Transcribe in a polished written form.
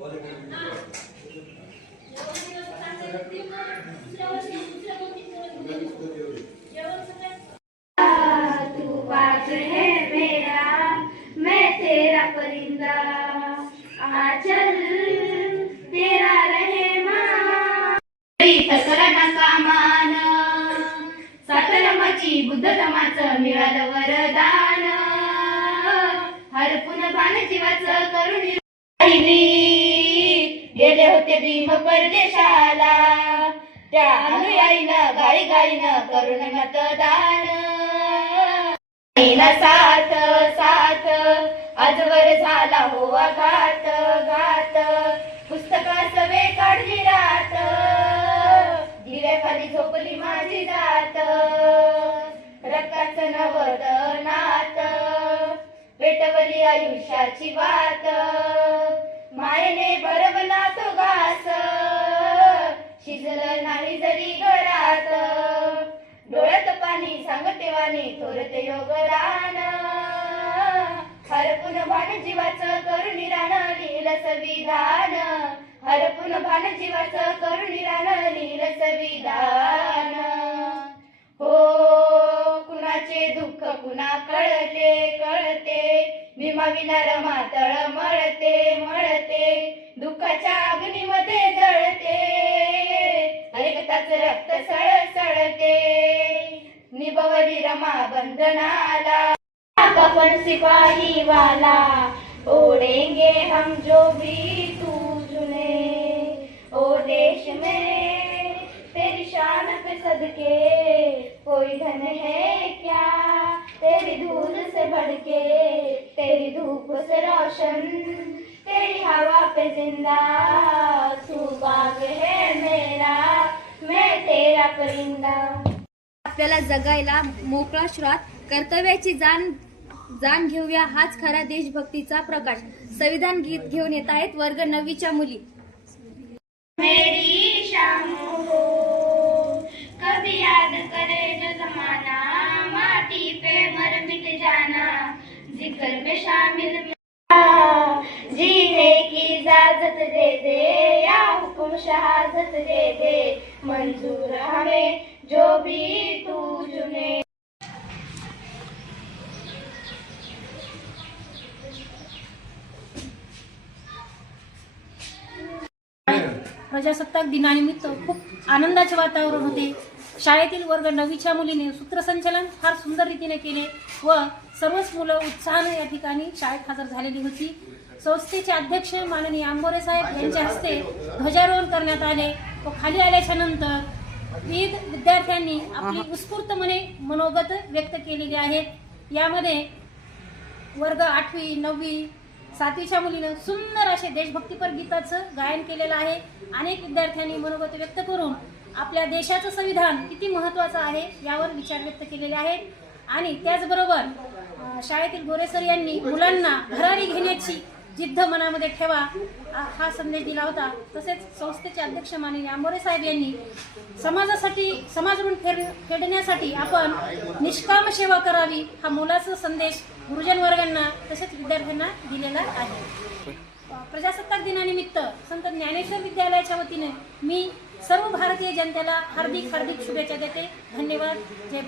तू बाज है मेरा, मैं तेरा परिंदा, आचल तेरा रहमान, सकल कामान, सातरमाची बुद्ध धमाचं मिळालं वरदान, हरपून भान जीवाचं करुणी गेले होते भीम परदेशाला, त्या अनुयायीनं गाई गाईनं करून मतदान, साथ साथ आजवर झाला हो घात घात, पुस्तकास वे काढली रात, दिव्याखाली झोपली माझी जात, रक्ताचं नवत नात, पेटवली आयुष्याची वात, मायेने भरवला तो घास, शिजलं नाही जरी घरात, डोळ्यात पाणी सांगते वाणी थोरते योगदान, हरपून भान जीवाचं करुणी रान लिहिलं संविधान, हरपून भान जीवाचं करुणी रान लिहिलं संविधान, हो कुणाचे दुःख कुणा कळते कळते, भीमाविना मातळ मळते मळते, दुःखाच्या अग्नीमध्ये जळते, ऐकताच रक्त सळसळते, निभवली रमा बंधनाला, कफन सिपाही वाला, ओढ़ेंगे हम जो भी तू चुने, ओ देश मेरे तेरी शान पे सदके, कोई धन है क्या तेरी धूल से बढ़के, तेरी धूप से रोशन तेरी हवा पे जिंदा, तू बाग है मेरा मैं तेरा परिंदा। आपल्याला जगायला मोकळा श्वास, कर्तव्याची जाण घेऊया, हाच खरा देशभक्तीचा प्रकाश। संविधान गीत घेऊन येत आहेत वर्ग 9वीच्या मुली। मेरी शाम हो कभी याद करे जो जमाना, माटी पे मर मिट जाना, जिक्र में शामिल जीने की इजाजत दे दे, या हुक्म शहादत दे दे, मंजूर हमें जो भी तू चुने। प्रजासत्ताक दिनानिमित्त खूप आनंदाचे वातावरण होते। शाळेतील वर्ग 9वीच्या मुलीने सूत्रसंचलन फार सुंदर रीतीने केले व सर्वच मुलं उत्साहाने या ठिकाणी शाळेत हजर झालेली होती। संस्थेचे अध्यक्ष माननीय आंबोरे साहेब यांच्या हस्ते ध्वजारोहण करण्यात आले व खाली आल्याच्या नंतर विविध विद्यार्थ्यांनी आपली उत्स्फूर्तपणे मनोगत व्यक्त केलेली आहेत। यामध्ये वर्ग 8वी 9वी 7वीच्या मुलीनं सुंदर असे देशभक्तीपर गीताचं गायन केलेलं आहे। अनेक विद्यार्थ्यांनी मनोगत व्यक्त करून आपल्या देशाचं संविधान किती महत्त्वाचं आहे यावर विचार व्यक्त केलेले आहेत। आणि त्याचबरोबर शाळेतील गोरेसर यांनी मुलांना भरारी घेण्याची जिद्द मनामध्ये ठेवा हा संदेश दिला होता। तसेच संस्थेचे अध्यक्ष माननीय आंबोरे साहेब यांनी समाजासाठी समाज ऋण फेडण्यासाठी आपण निष्काम सेवा करावी हा मोलाचा संदेश गुरुजन वर्गांना तसेच विद्यार्थ्यांना दिलेला आहे। प्रजासत्ताक दिनानिमित्त संत ज्ञानेश्वर विद्यालयाच्या वतीने मी सर्व भारतीय जनतेला हार्दिक शुभेच्छा देते। धन्यवाद। जय